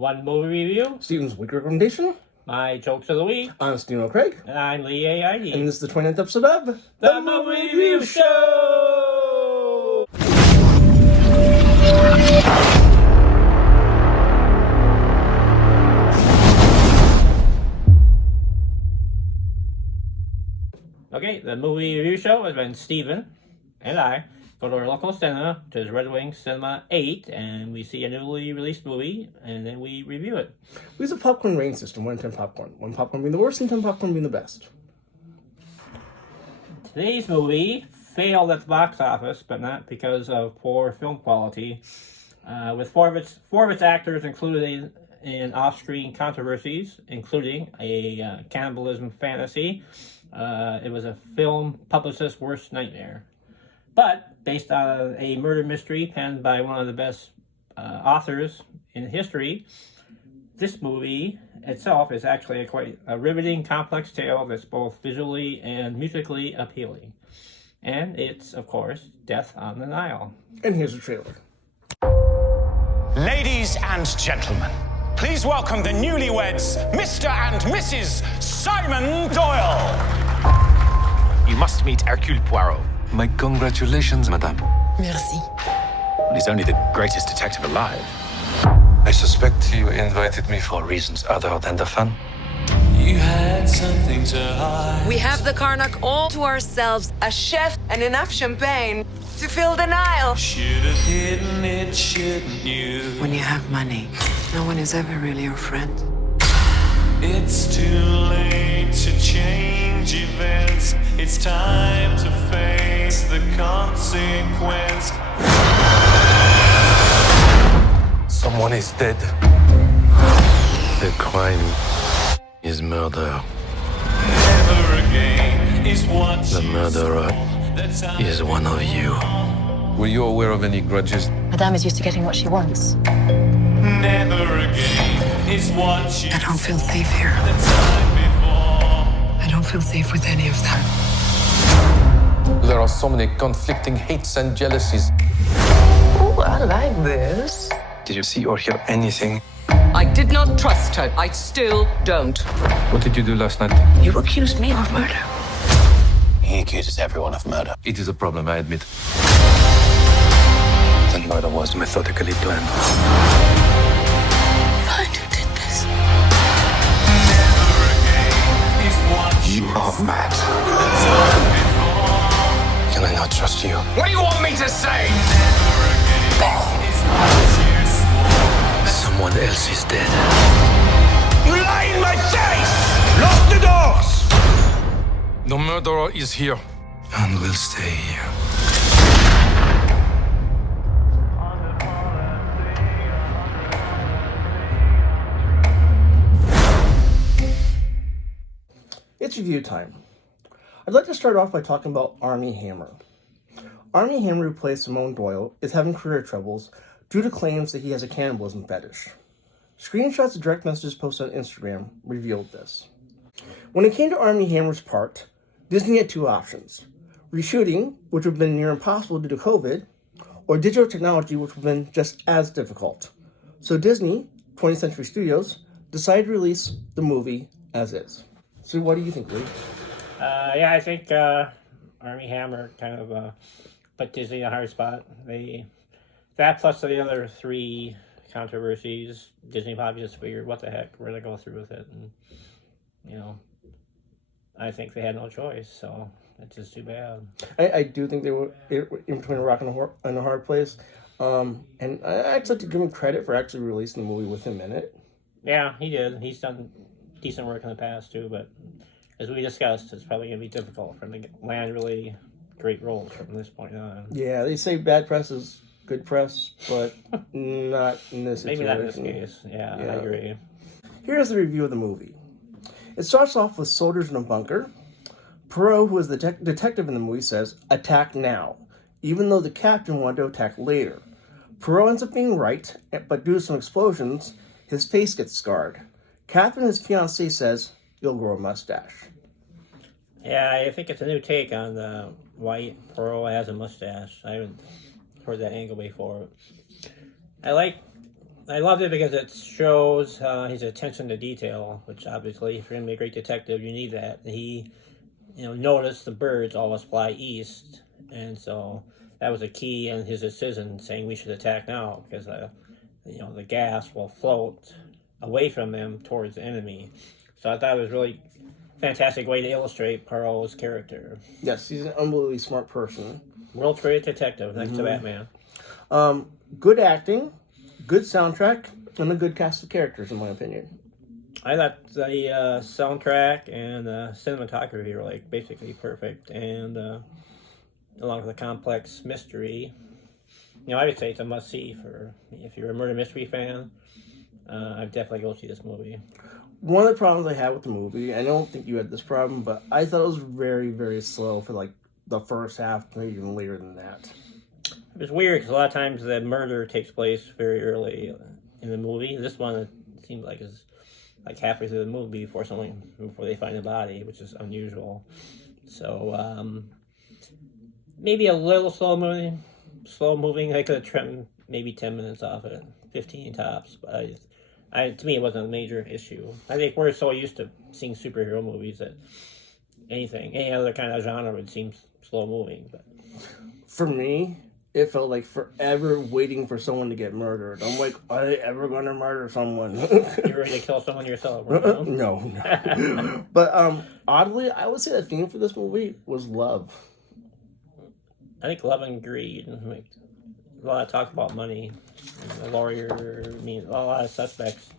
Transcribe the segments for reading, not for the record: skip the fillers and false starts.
One movie review. Steven's Weekly Recommendation. My jokes of the week. I'm Stephen Craig. And I'm Lee AID. And this is the 29th episode of The Movie Review Show! Okay, the Movie Review Show has been Steven and I go to our local cinema, which is Red Wing Cinema 8, and we see a newly released movie, and then we review it. We use a popcorn rating system, 1 in 10 popcorn. 1 popcorn being the worst and 10 popcorn being the best. Today's movie failed at the box office, but not because of poor film quality. With four of its actors included in off-screen controversies, including a cannibalism fantasy, it was a film publicist's worst nightmare. But based on a murder mystery penned by one of the best authors in history, this movie itself is actually quite a riveting, complex tale that's both visually and musically appealing. And it's, of course, Death on the Nile. And here's the trailer. Ladies and gentlemen, please welcome the newlyweds, Mr. and Mrs. Simon Doyle. You must meet Hercule Poirot. My congratulations, madame. Merci. Well, he's only the greatest detective alive. I suspect you invited me for reasons other than the fun. You had something to hide. We have the Karnak all to ourselves, a chef and enough champagne to fill the Nile. Should have hidden it, shouldn't you? When you have money, no one is ever really your friend. It's too late to change events. It's time to face the consequence. Someone is dead. The crime is murder. Never again is what The you murderer saw. That's how is one of you. Were you aware of any grudges? Madame is used to getting what she wants. never again is what you I don't feel safe here. the time before. I don't feel safe with any of them. There are so many conflicting hates and jealousies. Oh, I like this. Did you see or hear anything? I did not trust her. I still don't. What did you do last night? You accused me of murder. He accuses everyone of murder. It is a problem, I admit. The murder was methodically planned. Find who did this. Never again is what You are mad. the time before. Can I not trust you? What do you want me to say? Is what you swore. Someone else is dead. You lie in my face! Lock the doors! The murderer is here. And will stay here. It's review time. I'd like to start off by talking about Armie Hammer. Armie Hammer, who plays Simone Doyle, is having career troubles due to claims that he has a cannibalism fetish. Screenshots of direct messages posted on Instagram revealed this. When it came to Armie Hammer's part, Disney had two options: reshooting, which would have been near impossible due to COVID, or digital technology, which would have been just as difficult. So Disney, 20th Century Studios, decided to release the movie as is. So what do you think, Lee? Yeah, I think Armie Hammer kind of put Disney in a hard spot. That plus the other three controversies, Disney probably just figured, what the heck, we're going to go through with it. And, I think they had no choice, so it's just too bad. I do think they were in between a rock and a hard place. And I actually like to give him credit for actually releasing the movie with him in it. Yeah, he did. He's done decent work in the past, too, but as we discussed, it's probably going to be difficult for him to land really great roles from this point on. Yeah, they say bad press is good press, but not in this Maybe situation. not in this case. Yeah, I agree. Here's the review of the movie. It starts off with soldiers in a bunker. Perot, who is the detective in the movie, says, "Attack now," even though the captain wanted to attack later. Perot ends up being right, but due to some explosions, his face gets scarred. Catherine, his fiancée, says, "You'll grow a mustache." Yeah, I think it's a new take on the why Perot has a mustache. I haven't heard that angle before. I like I loved it because it shows his attention to detail, which obviously, if you're going to be a great detective, you need that. He, noticed the birds always fly east, and so that was a key in his decision, saying we should attack now because, the gas will float away from them towards the enemy. So I thought it was really fantastic way to illustrate Poirot's character. Yes, he's an unbelievably smart person. World's greatest detective next to Batman. Good acting, good soundtrack, and a good cast of characters, in my opinion. I thought the soundtrack and cinematography were basically perfect, and along with the complex mystery, I would say it's a must-see for if you're a murder mystery fan. I'd definitely go see this movie. One of the problems I had with the movie, I don't think you had this problem, but I thought it was very, very slow for the first half, maybe even later than that. It was weird because a lot of times the murder takes place very early in the movie. This one, it seems like is halfway through the movie before they find the body, which is unusual. So maybe a little slow moving. I could have trimmed maybe 10 minutes off it, 15 tops. But to me, it wasn't a major issue. I think we're so used to seeing superhero movies that any other kind of genre would seem slow moving. But for me, it felt like forever waiting for someone to get murdered. I'm like, are they ever going to murder someone? You're ready to kill someone yourself, right? No. But oddly, I would say the theme for this movie was love. I think love and greed. A lot of talk about money. And the lawyer, a lot of suspects.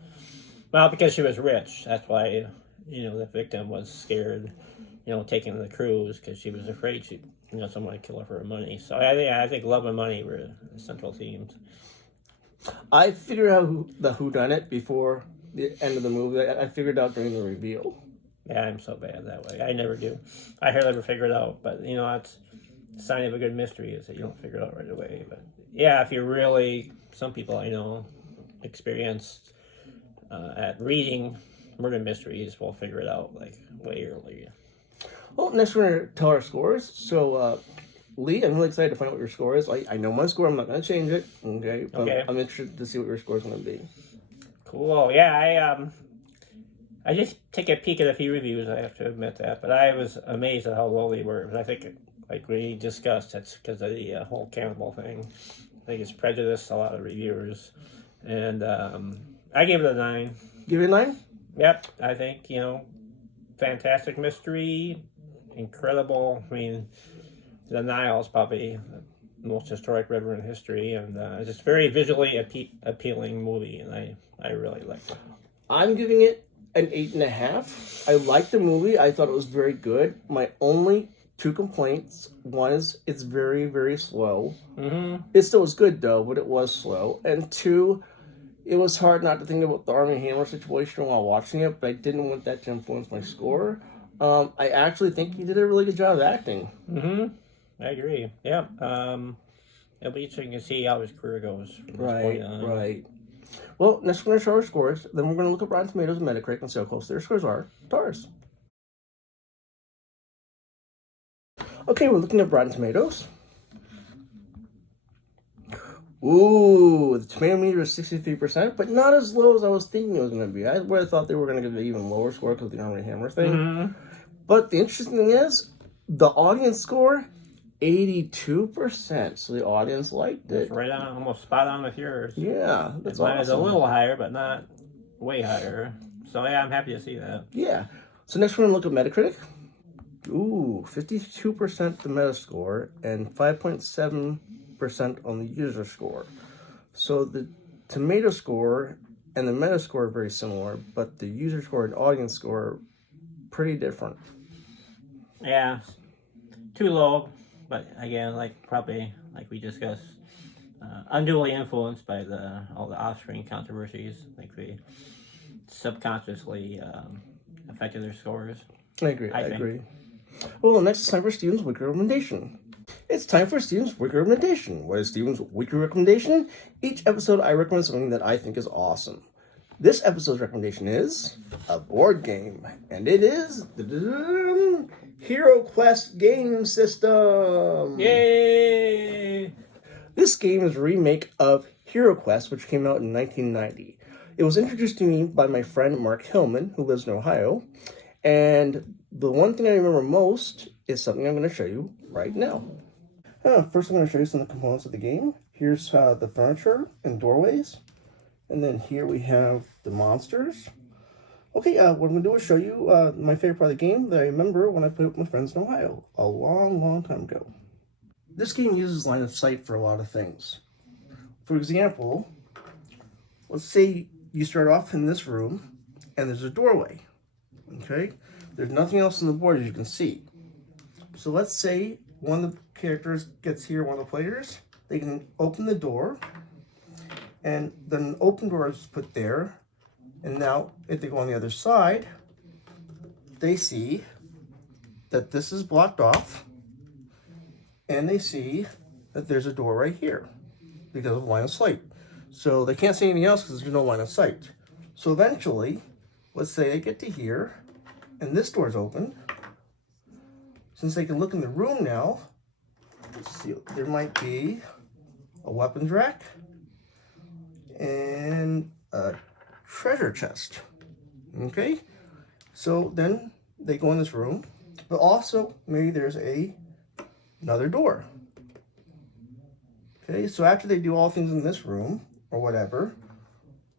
Well, because she was rich. That's why, the victim was scared, taking the cruise because she was afraid someone would kill her for her money. So I think love and money were the central themes. I figured out the whodunit before the end of the movie. I figured out during the reveal. Yeah, I'm so bad that way. I never do. I hardly ever figure it out. But, that's the sign of a good mystery is that you don't figure it out right away. But, yeah, if you're really, some people I know experienced at reading murder mysteries will figure it out, way early. Well, next we're going to tell our scores. So, Lee, I'm really excited to find out what your score is. I know my score. I'm not going to change it. Okay? But Okay. I'm interested to see what your score is going to be. Cool. Yeah, I just take a peek at a few reviews, I have to admit that. But I was amazed at how low they were. But I think, like we discussed, that's because of the whole cannibal thing. I think it's prejudiced a lot of reviewers. And I gave it a 9. Give it a 9? Yep. I think, fantastic mystery. Incredible. The Nile is probably the most historic river in history, and it's just very visually appealing movie, and I really liked it. I'm giving it an 8.5. I liked the movie. I thought it was very good. My only 2 complaints: one is it's very, very slow. Mm-hmm. It still was good though, but it was slow. And 2, it was hard not to think about the Armie Hammer situation while watching it, but I didn't want that to influence my score. I actually think he did a really good job of acting. Mm-hmm. I agree. Yeah. It'll be interesting to see how his career goes from this point on. Right. Well, next we're going to show our scores. Then we're going to look at Rotten Tomatoes and Metacritic and see how close their scores are to ours. Okay, we're looking at Rotten Tomatoes. Ooh, the tomato meter is 63%, but not as low as I was thinking it was going to be. I would have thought they were going to give an even lower score because of the Armie Hammer thing. Mm-hmm. But the interesting thing is, the audience score, 82%. So the audience liked it. It's right on, almost spot on with yours. Yeah, that's Mine awesome. is a little higher, but not way higher. So yeah, I'm happy to see that. Yeah. So next we're going to look at Metacritic. Ooh, 52% the Metascore and 5.7% on the user score. So the tomato score and the Metascore are very similar, but the user score and audience score are pretty different. Yeah, too low, but again, probably like we discussed, unduly influenced by all the off-screen controversies. They subconsciously affected their scores. I agree. Well, next it's time for Steven's Weekly Recommendation. It's time for Steven's Weekly Recommendation. What is Steven's Weekly Recommendation? Each episode I recommend something that I think is awesome. This episode's recommendation is a board game, and it is HeroQuest game system. Yay! This game is a remake of HeroQuest, which came out in 1990. It was introduced to me by my friend Mark Hillman, who lives in Ohio, and the one thing I remember most is something I'm going to show you right now. First, I'm going to show you some of the components of the game. Here's the furniture and doorways, and then here we have the monsters. Okay, what I'm going to do is show you my favorite part of the game that I remember when I played with my friends in Ohio a long time ago. This game uses line of sight for a lot of things. For example, let's say you start off in this room and there's a doorway. Okay? There's nothing else on the board as you can see. So let's say one of the characters gets here, one of the players, they can open the door, and then an open door is put there, and now if they go on the other side, they see that this is blocked off, and they see that there's a door right here because of line of sight. So they can't see anything else because there's no line of sight. So eventually, let's say they get to here, and this door's open. Since they can look in the room now, let's see, there might be a weapons rack and a treasure chest. Okay, so then they go in this room, but also maybe there's another door. Okay, so after they do all things in this room or whatever,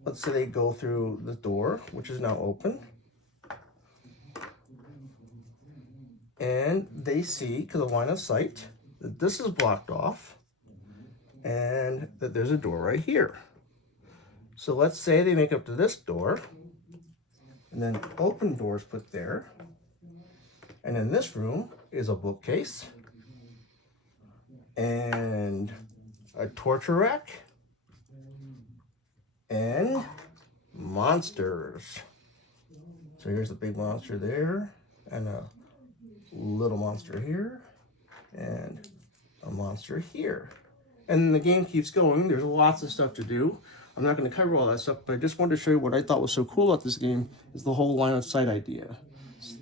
let's say they go through the door, which is now open, and they see, because of line of sight, that this is blocked off and that there's a door right here. So let's say they make up to this door, and then open doors put there, and in this room is a bookcase and a torture rack and monsters. So here's a big monster there, and a little monster here, and a monster here. And the game keeps going. There's lots of stuff to do. I'm not going to cover all that stuff, but I just wanted to show you what I thought was so cool about this game is the whole line of sight idea.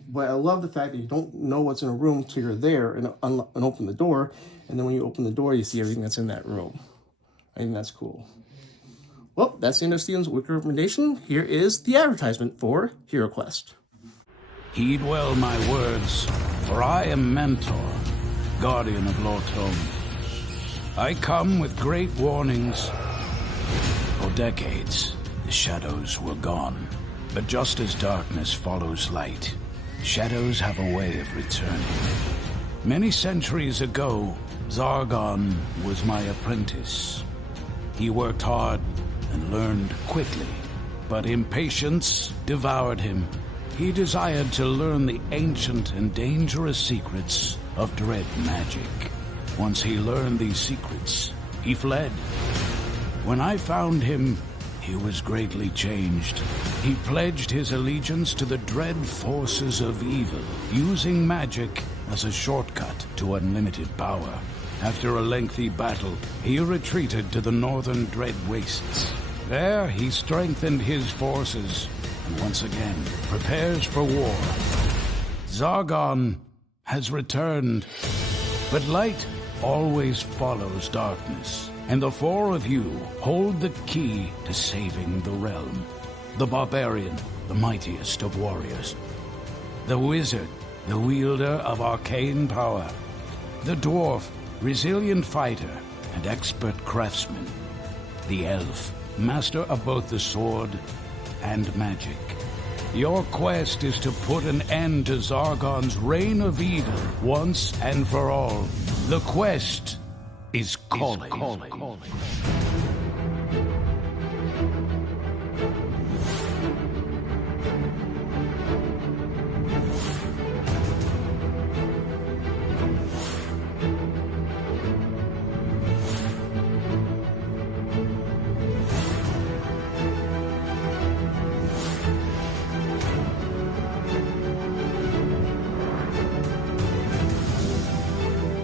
But I love the fact that you don't know what's in a room till you're there and open the door, and then when you open the door, you see everything that's in that room. I think that's cool. Well, that's the end of Steven's Weekly Recommendation. Here is the advertisement for HeroQuest. Heed well my words, for I am Mentor, guardian of Lortone. I come with great warnings. For decades, the shadows were gone. But just as darkness follows light, shadows have a way of returning. Many centuries ago, Zargon was my apprentice. He worked hard and learned quickly, but impatience devoured him. He desired to learn the ancient and dangerous secrets of dread magic. Once he learned these secrets, he fled. When I found him, he was greatly changed. He pledged his allegiance to the dread forces of evil, using magic as a shortcut to unlimited power. After a lengthy battle, he retreated to the northern Dread Wastes. There, he strengthened his forces, and once again prepares for war. Zargon has returned, but light always follows darkness, and the four of you hold the key to saving the realm. The barbarian, the mightiest of warriors. The wizard, the wielder of arcane power. The dwarf, resilient fighter and expert craftsman. The elf, master of both the sword and magic. Your quest is to put an end to Zargon's reign of evil once and for all. The quest is calling.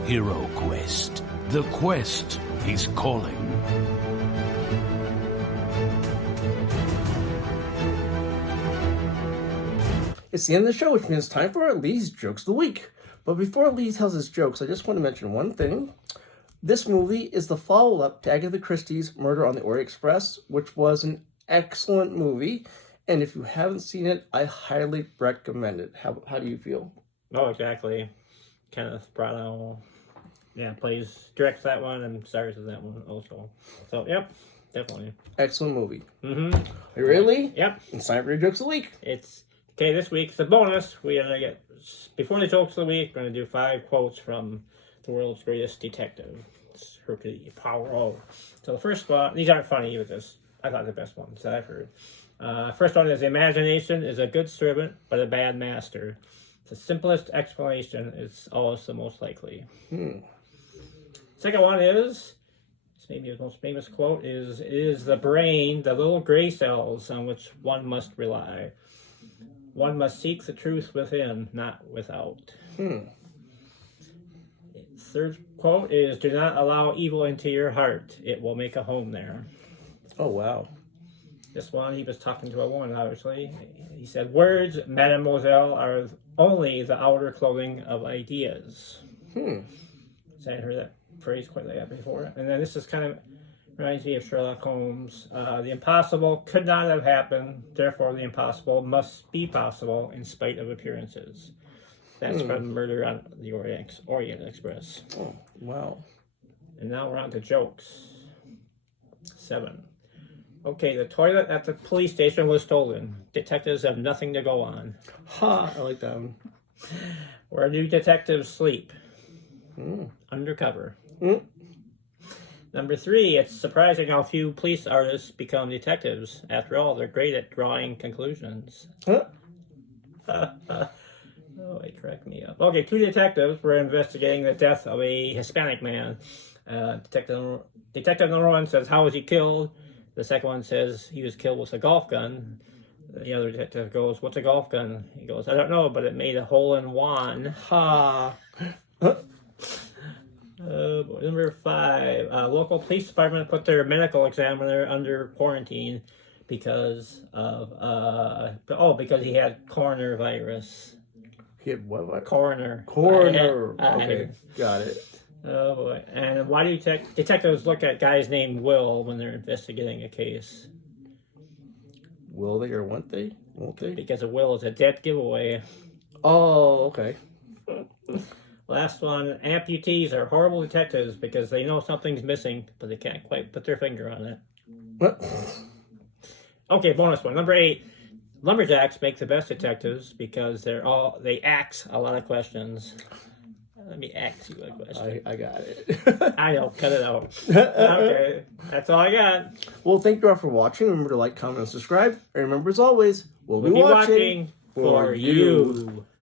HeroQuest. The quest is calling. It's the end of the show, which means it's time for Lee's Jokes of the Week. But before Lee tells his jokes, I just want to mention one thing. This movie is the follow-up to Agatha Christie's Murder on the Orient Express, which was an excellent movie. And if you haven't seen it, I highly recommend it. How do you feel? Oh, exactly. Kenneth Branagh, directs that one and stars in that one also. So, yep, definitely. Excellent movie. Mm-hmm. Are you ready? Yep. It's time for your jokes of the week. It's okay. This week's a bonus. We're gonna get before the jokes of the week. We're gonna do 5 quotes from the world's greatest detective, Hercule Poirot. So the first one, these aren't funny, but I thought the best ones that I've heard. First one is: imagination is a good servant, but a bad master. The simplest explanation is always the most likely. Second one is, maybe the most famous quote is: it is the brain, the little gray cells on which one must rely. One must seek the truth within, not without. Third quote is: do not allow evil into your heart. It will make a home there. Oh, wow. This one, he was talking to a woman, obviously. He said, words, mademoiselle, are only the outer clothing of ideas. So I hadn't heard that phrase quite like that before. And then this is kind of reminds me of Sherlock Holmes. The impossible could not have happened, therefore the impossible must be possible in spite of appearances. That's from Murder on the Orient Express. Oh, wow. And now we're on to jokes. 7. Okay, the toilet at the police station was stolen. Detectives have nothing to go on. Ha, I like that one. Where do detectives sleep? Undercover. Number 3, it's surprising how few police artists become detectives. After all, they're great at drawing conclusions. Oh, it cracked me up. Okay, 2 detectives were investigating the death of a Hispanic man. Detective number 1 says, how was he killed? The second one says, he was killed with a golf gun. The other detective goes, what's a golf gun? He goes, I don't know, but it made a hole-in-one. Ha! Number 5, local police department put their medical examiner under quarantine because of, because he had coronavirus. He had what? Coroner. Okay, got it. Oh boy. And why do detectives look at guys named Will when they're investigating a case? Will they or won't they? Won't they? Because a will is a dead giveaway. Oh, okay. Last one. Amputees are horrible detectives because they know something's missing, but they can't quite put their finger on it. Okay, bonus one. Number 8. Lumberjacks make the best detectives because they ask a lot of questions. Let me ask you a question. I got it. I know, cut it out. Okay, that's all I got. Well, thank you all for watching. Remember to like, comment, and subscribe. And remember, as always, we'll be watching for you.